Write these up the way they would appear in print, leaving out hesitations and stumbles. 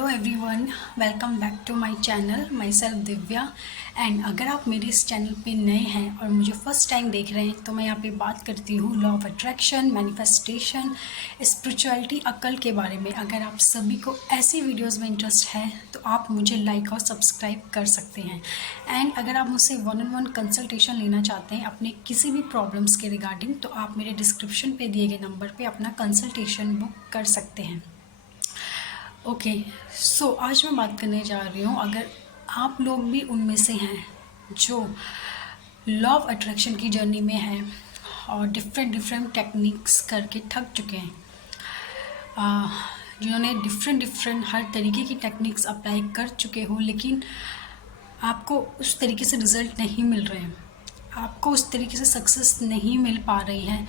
Hello everyone, welcome back to my channel. Myself Divya. And अगर आप मेरे इस चैनल पे नए हैं और मुझे फर्स्ट टाइम देख रहे हैं तो मैं यहाँ पे बात करती हूँ law of attraction, manifestation, spirituality, अक्ल के बारे में। अगर आप सभी को ऐसी वीडियोस में इंटरेस्ट है तो आप मुझे लाइक और सब्सक्राइब कर सकते हैं। एंड अगर आप मुझसे 1-on-1 कंसल्टेशन लेना चाहते हैं अपने किसी भी प्रॉब्लम्स के रिगार्डिंग, तो आप मेरे डिस्क्रिप्शन पे दिए गए नंबर पे अपना कंसल्टेशन बुक कर सकते हैं। ओके, सो आज मैं बात करने जा रही हूँ, अगर आप लोग भी उनमें से हैं जो लॉ ऑफ अट्रैक्शन की जर्नी में हैं और डिफरेंट टेक्निक्स करके थक चुके हैं, जिन्होंने डिफरेंट हर तरीके की टेक्निक्स अप्लाई कर चुके हो, लेकिन आपको उस तरीके से रिज़ल्ट नहीं मिल रहे हैं, आपको उस तरीके से सक्सेस नहीं मिल पा रही है।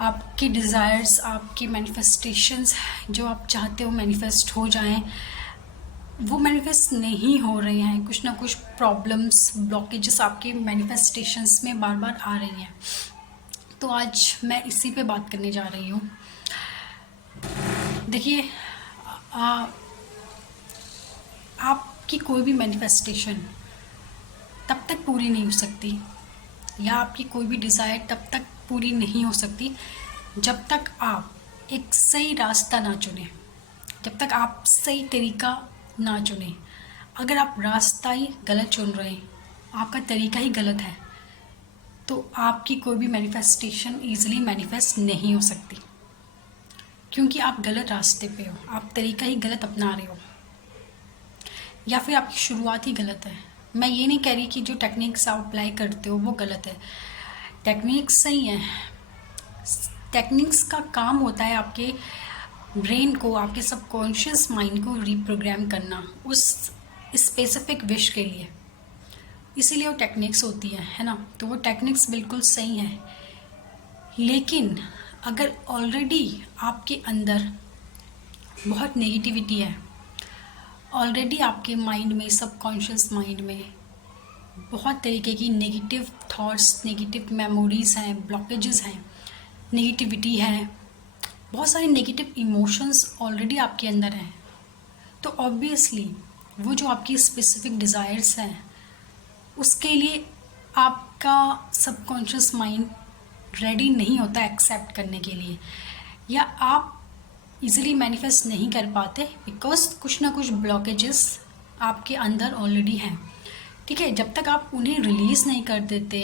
आपके डिज़ायर्स, आपके मैनिफेस्टेशंस जो आप चाहते हो मैनिफेस्ट हो जाएं, वो मैनिफेस्ट नहीं हो रहे हैं। कुछ ना कुछ प्रॉब्लम्स, ब्लॉकेजेस आपके मैनिफेस्टेशंस में बार बार आ रही हैं। तो आज मैं इसी पे बात करने जा रही हूँ। देखिए, आपकी कोई भी मैनिफेस्टेशन तब तक पूरी नहीं हो सकती, या आपकी कोई भी डिज़ायर तब तक पूरी नहीं हो सकती जब तक आप एक सही रास्ता ना चुने, जब तक आप सही तरीका ना चुने। अगर आप रास्ता ही गलत चुन रहे हैं, आपका तरीका ही गलत है, तो आपकी कोई भी मैनिफेस्टेशन ईजिली मैनिफेस्ट नहीं हो सकती, क्योंकि आप गलत रास्ते पे हो, आप तरीका ही गलत अपना रहे हो, या फिर आपकी शुरुआत ही गलत है। मैं ये नहीं कह रही कि जो टेक्निक्स आप अप्लाई करते हो वो गलत है, टेक्निक्स सही हैं। टेक्निक्स का काम होता है आपके ब्रेन को, आपके सबकॉन्शियस माइंड को रीप्रोग्राम करना उस स्पेसिफिक विश के लिए, इसीलिए वो टेक्निक्स होती है ना। तो वो टेक्निक्स बिल्कुल सही हैं, लेकिन अगर ऑलरेडी आपके अंदर बहुत नेगेटिविटी है, ऑलरेडी आपके माइंड में, सबकॉन्शियस माइंड में बहुत तरीके की नेगेटिव थॉट्स, नेगेटिव मेमोरीज़ हैं, ब्लॉकेजेस हैं, नेगेटिविटी है, बहुत सारे नेगेटिव इमोशंस ऑलरेडी आपके अंदर हैं, तो ऑब्वियसली वो जो आपकी स्पेसिफिक डिज़ायर्स हैं उसके लिए आपका सबकॉन्शियस माइंड रेडी नहीं होता एक्सेप्ट करने के लिए, या आप इजीली मैनिफेस्ट नहीं कर पाते, बिकॉज कुछ ना कुछ ब्लॉकेजेस आपके अंदर ऑलरेडी हैं। ठीक है, जब तक आप उन्हें रिलीज़ नहीं कर देते,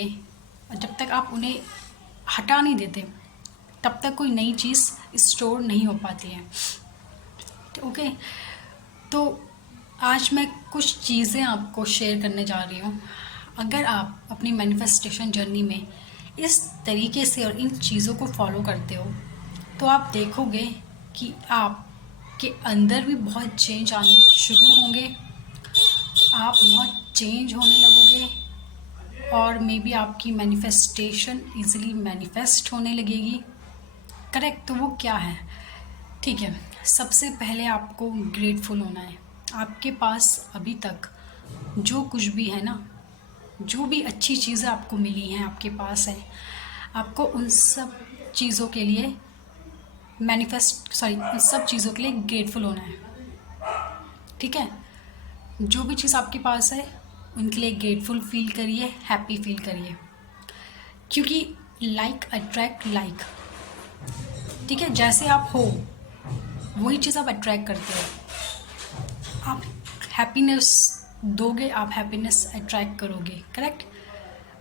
जब तक आप उन्हें हटा नहीं देते, तब तक कोई नई चीज़ स्टोर नहीं हो पाती है। ओके, तो आज मैं कुछ चीज़ें आपको शेयर करने जा रही हूँ। अगर आप अपनी मैनिफेस्टेशन जर्नी में इस तरीके से और इन चीज़ों को फॉलो करते हो, तो आप देखोगे कि आपके अंदर भी बहुत चेंज आने शुरू होंगे, आप बहुत चेंज होने लगोगे, और मे बी आपकी मैनिफेस्टेशन इजीली मैनिफेस्ट होने लगेगी। करेक्ट, तो वो क्या है? ठीक है, सबसे पहले आपको ग्रेटफुल होना है। आपके पास अभी तक जो कुछ भी है ना, जो भी अच्छी चीज़ें आपको मिली हैं, आपके पास है, आपको उन सब चीज़ों के लिए उन सब चीज़ों के लिए ग्रेटफुल होना है। ठीक है, जो भी चीज़ आपके पास है उनके लिए ग्रेटफुल फील करिए, हैप्पी फील करिए, क्योंकि लाइक अट्रैक्ट लाइक। ठीक है, जैसे आप हो वही चीज़ आप अट्रैक्ट करते हो। आप हैप्पीनेस दोगे, आप हैप्पीनेस अट्रैक्ट करोगे। करेक्ट,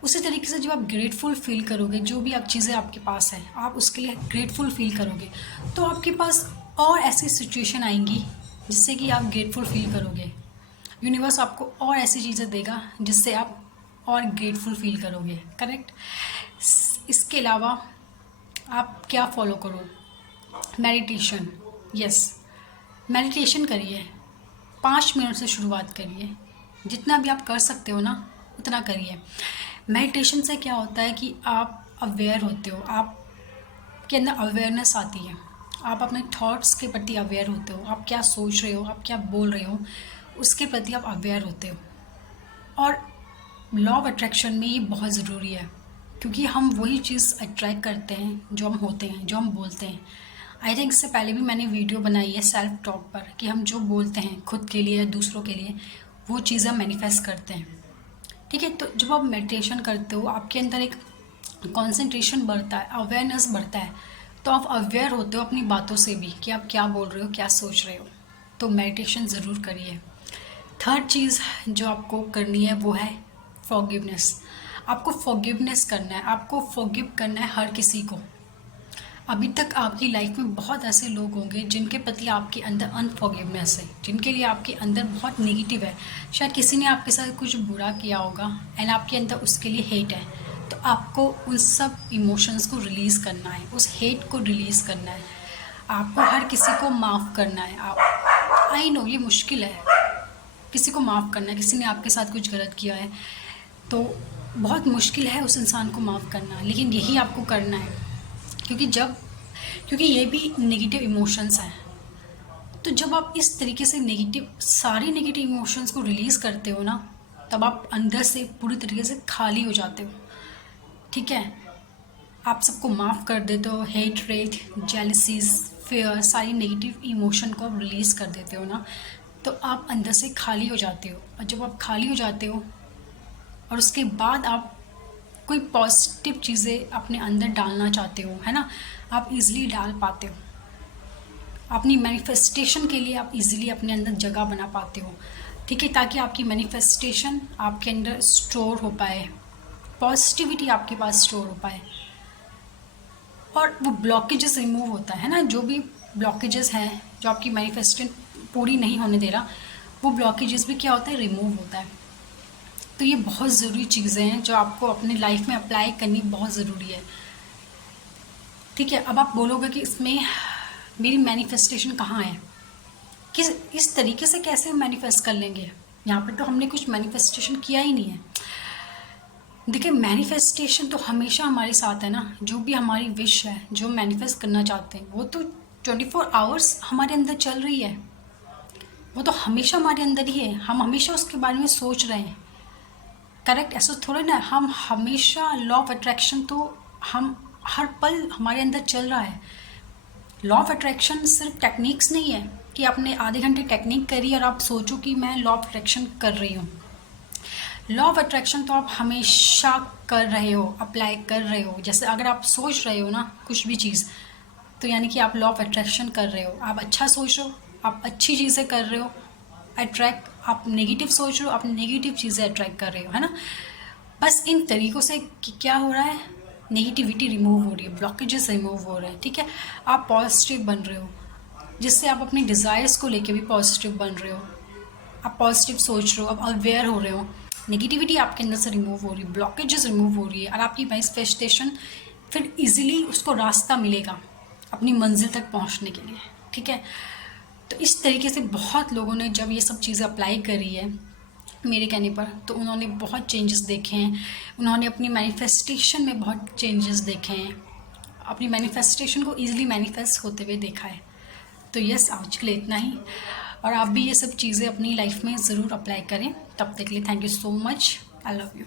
उसी तरीके से जब आप ग्रेटफुल फील करोगे, जो भी आप चीज़ें आपके पास हैं आप उसके लिए ग्रेटफुल फील करोगे, तो आपके पास और ऐसी सिचुएशन आएंगी जिससे कि आप ग्रेटफुल फील करोगे। यूनिवर्स आपको और ऐसी चीज़ें देगा जिससे आप और ग्रेटफुल फील करोगे। करेक्ट, इसके अलावा आप क्या फॉलो करो? मेडिटेशन। यस, मेडिटेशन करिए, 5 मिनट से शुरुआत करिए, जितना भी आप कर सकते हो ना उतना करिए। मेडिटेशन से क्या होता है कि आप अवेयर होते हो, आपके अंदर अवेयरनेस आती है, आप अपने थॉट्स के प्रति अवेयर होते हो, आप क्या सोच रहे हो, आप क्या बोल रहे हो, उसके प्रति आप अवेयर होते हो। और लॉ ऑफ अट्रैक्शन में ये बहुत ज़रूरी है, क्योंकि हम वही चीज़ अट्रैक्ट करते हैं जो हम होते हैं, जो हम बोलते हैं। आई थिंक इससे पहले भी मैंने वीडियो बनाई है सेल्फ टॉक पर कि हम जो बोलते हैं खुद के लिए या दूसरों के लिए वो चीज़ें मैनिफेस्ट करते हैं। ठीक है, तो जब आप मेडिटेशन करते हो आपके अंदर एक कंसंट्रेशन बढ़ता है, अवेयरनेस बढ़ता है, तो आप अवेयर होते हो अपनी बातों से भी कि आप क्या बोल रहे हो, क्या सोच रहे हो। तो मेडिटेशन ज़रूर करिए। थर्ड चीज़ जो आपको करनी है वो है फॉरगिवनेस। आपको फॉरगिवनेस करना है, आपको फॉरगिव करना है हर किसी को। अभी तक आपकी लाइफ में बहुत ऐसे लोग होंगे जिनके प्रति आपके अंदर अनफॉरगिवनेस है, जिनके लिए आपके अंदर बहुत नेगेटिव है। शायद किसी ने आपके साथ कुछ बुरा किया होगा एंड आपके अंदर उसके लिए हेट है। तो आपको उन सब इमोशंस को रिलीज़ करना है, उस हेट को रिलीज़ करना है। आपको हर किसी को माफ़ करना है। आप आई नो ये मुश्किल है, किसी को माफ़ करना है। किसी ने आपके साथ कुछ गलत किया है तो बहुत मुश्किल है उस इंसान को माफ़ करना, लेकिन यही आपको करना है। क्योंकि ये भी नेगेटिव इमोशंस हैं। तो जब आप इस तरीके से सारी नेगेटिव इमोशंस को रिलीज़ करते हो ना, तब आप अंदर से पूरी तरीके से खाली हो जाते हो। ठीक है, आप सबको माफ़ कर देते हो। हेटरेट, जेलसीज, फियर, सारी नेगेटिव इमोशन को आप रिलीज़ कर देते हो ना, तो आप अंदर से खाली हो जाते हो। और जब आप खाली हो जाते हो और उसके बाद आप कोई पॉजिटिव चीज़ें अपने अंदर डालना चाहते हो, है ना, आप इजीली डाल पाते हो। अपनी मैनिफेस्टेशन के लिए आप इजीली अपने अंदर जगह बना पाते हो। ठीक है, ताकि आपकी मैनिफेस्टेशन आपके अंदर स्टोर हो पाए, पॉजिटिविटी आपके पास स्टोर हो पाए और वो ब्लॉकेजेस रिमूव होता है ना। जो भी ब्लॉकेजेस हैं जो आपकी मैनिफेस्टेशन पूरी नहीं होने दे रहा, वो ब्लॉकेजेस भी क्या होता है, रिमूव होता है। तो ये बहुत ज़रूरी चीज़ें हैं जो आपको अपनी लाइफ में अप्लाई करनी बहुत ज़रूरी है। ठीक है, अब आप बोलोगे कि इसमें मेरी मैनिफेस्टेशन कहाँ है, किस इस तरीके से कैसे हम मैनिफेस्ट कर लेंगे, यहाँ पर तो हमने कुछ मैनिफेस्टेशन किया ही नहीं है। देखिए, मैनिफेस्टेशन तो हमेशा हमारे साथ है ना। जो भी हमारी विश है, जो मैनिफेस्ट करना चाहते हैं, वो तो 24 आवर्स हमारे अंदर चल रही है। वो तो हमेशा हमारे अंदर ही है, हम हमेशा उसके बारे में सोच रहे हैं। करेक्ट, ऐसा थोड़ा ना, हम हमेशा लॉ ऑफ अट्रैक्शन तो हम हर पल हमारे अंदर चल रहा है। लॉ ऑफ अट्रैक्शन सिर्फ टेक्निक्स नहीं है कि आपने आधे घंटे टेक्निक करी और आप सोचो कि मैं लॉ ऑफ अट्रैक्शन कर रही हूँ। लॉ ऑफ अट्रैक्शन तो आप हमेशा कर रहे हो, अप्लाई कर रहे हो। जैसे अगर आप सोच रहे हो ना कुछ भी चीज़, तो यानी कि आप लॉ ऑफ अट्रैक्शन कर रहे हो। आप अच्छा सोच रहे हो, आप अच्छी चीज़ें कर रहे हो अट्रैक्ट। आप नेगेटिव सोच रहे हो, आप नेगेटिव चीज़ें अट्रैक्ट कर रहे हो, है ना। बस इन तरीक़ों से क्या हो रहा है, नेगेटिविटी रिमूव हो रही है, ब्लॉकेजेस रिमूव हो रहे हैं। ठीक है, आप पॉजिटिव बन रहे हो, जिससे आप अपनी डिज़ायर्स को लेके भी पॉजिटिव बन रहे हो। आप पॉजिटिव सोच रहे हो, आप अवेयर हो रहे हो, नेगेटिविटी आपके अंदर से रिमूव हो रही है, ब्लॉकेजेस रिमूव हो रही है और आपकी मैनिफेस्टेशन फिर इजीली उसको रास्ता मिलेगा अपनी मंजिल तक पहुंचने के लिए। ठीक है, तो इस तरीके से बहुत लोगों ने जब ये सब चीज़ें अप्लाई करी है मेरे कहने पर, तो उन्होंने बहुत चेंजेस देखे हैं। उन्होंने अपनी मैनिफेस्टेशन में बहुत चेंजेस देखे हैं, अपनी मैनिफेस्टेशन को ईजिली मैनिफेस्ट होते हुए देखा है। तो यस, आज के लिए इतना ही, और आप भी ये सब चीज़ें अपनी लाइफ में ज़रूर अप्लाई करें। तब तक के लिए thank you so much, I love you.